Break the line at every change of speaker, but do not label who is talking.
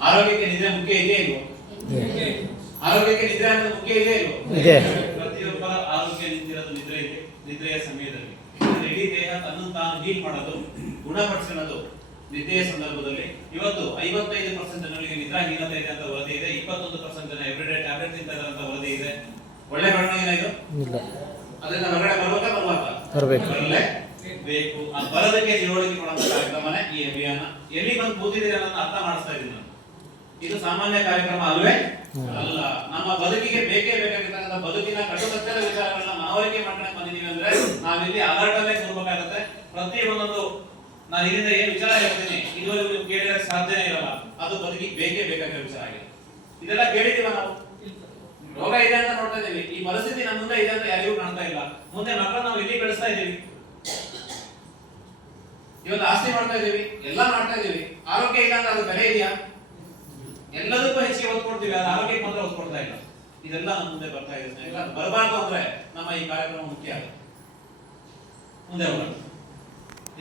ಆರೋಗ್ಯಕ್ಕೆ ನಿದ್ರೆ ಮುಖ್ಯ ಇದೆ ಇಲ್ವೋ? ಆರೋಗ್ಯಕ್ಕೆ ನಿದ್ರೆ ಅನ್ನೋದು ಮುಖ್ಯ ಇದೆ ಇಲ್ವೋ. ಪ್ರತಿಯೊಬ್ಬರ ಆರೋಗ್ಯ ನಿಂತಿರೋದು ನಿದ್ರೆ ಇದೆ ನಿದ್ರೆಯ ಸಮಯದಲ್ಲಿ. ಇಡೀ ದೇಹ ತನ್ನ ತಾನು ಹೀಲ್ ಮಾಡೋದು ಗುಣಪಡಿಸ್ಕೊಳ್ಳೋದು ನಿದ್ದೆಯ ಸಂದರ್ಭದಲ್ಲಿ. ಇವತ್ತು ಐವತ್ತೈದು ಪರ್ಸೆಂಟ್ ಜನರಿಗೆ ನಿದ್ರಾಹೀನತೆ ಇದೆ ಅಂತ ವರದಿ ಇದೆ ಇಪ್ಪತ್ತೊಂದು ಪರ್ಸೆಂಟ್ ಜನ ಎವ್ರಿಡೇ ಟ್ಯಾಬ್ಲೆಟ್ ತಿಂತಾ ಇದ್ದಾರೆ ಅಂತ ವರದಿ ಇದೆ. ಒಳ್ಳೆ ಬೆಳವಣಿಗೆ ಇದು?
ಇಲ್ಲ.
ಅದರಿಂದ ಹೊರಗಡೆ ಬರ್ಬೇಕಾ ಬರ್ಬಾರ್ದಾ
ಬರ್ಬೇಕು.
ಬೇಕು. ಅದು ಬರೋದಕ್ಕೆ ತಿಳುವಳಿಕೆ ಕೊಡುವಂತ ಕಾರ್ಯಕ್ರಮನೇ ಈ ಅಭಿಯಾನ. ಎಲ್ಲಿ ಬಂದು ಕೂತಿದ್ದೀರಿ ಅನ್ನೋದನ್ನ ಅರ್ಥ ಮಾಡಿಸ್ತಾ ಇದ್ದೀನಿ ನಾನು. ಇದು ಸಾಮಾನ್ಯ ಕಾರ್ಯಕ್ರಮ ಅಲ್ವೇ? ಅಲ್ಲ ನಮ್ಮ ಬದುಕಿಗೆ ಬೇಕೇ ಬೇಕಾಗಿರ್ತಕ್ಕಂಥ ಬದುಕಿನ ಕಟ್ಟುಕಟ್ಟದ ವಿಚಾರಗಳನ್ನ ಮನವರಿಕೆ ಮಾಡ್ಕೊಂಡು ಬಂದಿದ್ದೀವಿ ಅಂದ್ರೆ ನಾವಿಲ್ಲಿ ಅಲರ್ಟ್ ಅಲ್ಲೇ ಕೂರ್ಬೇಕಾಗತ್ತೆ ಪ್ರತಿ ಒಂದೊಂದು ನಾನು ಇದರಿಂದ ಏನ್ ವಿಚಾರ ಹೇಳ್ತೀನಿ ಇದುವರೆಗೂ ನೀವು ಕೇಳಿರಕ್ಕೆ ಸಾಧ್ಯನೇ ಇರಲ್ಲ. ಅದು ಬದುಕಿಗೆ ಬೇಕೇ ಬೇಕಾಗಿರೋ ವಿಚಾರ ಆಗಿದೆ. ಇದೆಲ್ಲ ಕೇಳಿದೀವ ನಾವು? ರೋಗ ಇದೆ ಅಂತ ನೋಡ್ತಾ ಇದೀವಿ. ಈ ಪರಿಸ್ಥಿತಿ ನಮ್ಮ ಮುಂದೆ ಇದೆ ಅಂತ ಯಾರಿಗೂ ಕಾಣ್ತಾ ಇಲ್ಲ. ಮುಂದೆ ಮಕ್ಕಳನ್ನ ನಾವು ಇಲ್ಲಿ ಬೆಳೆಸ್ತಾ ಇದೀವಿ? ಇವತ್ತು ಆಸ್ತಿ ಮಾಡ್ತಾ ಇದ್ದೀವಿ ಎಲ್ಲ ಮಾಡ್ತಾ ಇದ್ದೀವಿ ಆರೋಗ್ಯ ಇಲ್ಲ ಅಂದ್ರೆ ಅದು ಬೆಲೆ ಇದೆಯಾ? ಎಲ್ಲದಕ್ಕೂ ಹೆಚ್ಚಿಗೆ ಒತ್ತು ಕೊಡ್ತೀವಿ, ಅದು ಆರೋಗ್ಯಕ್ಕೆ ಮಾತ್ರ ಒತ್ತು ಕೊಡ್ತಾ ಇಲ್ಲ. ಇದೆಲ್ಲ ನಮ್ಮ ಮುಂದೆ ಬರ್ತಾ ಇದೆ ಬರಬಾರ್ದು ಅಂದ್ರೆ ನಮ್ಮ ಈ ಕಾರ್ಯಕ್ರಮ ಮುಖ್ಯ. ಮುಂದೆ ಹೋಗೋಣ.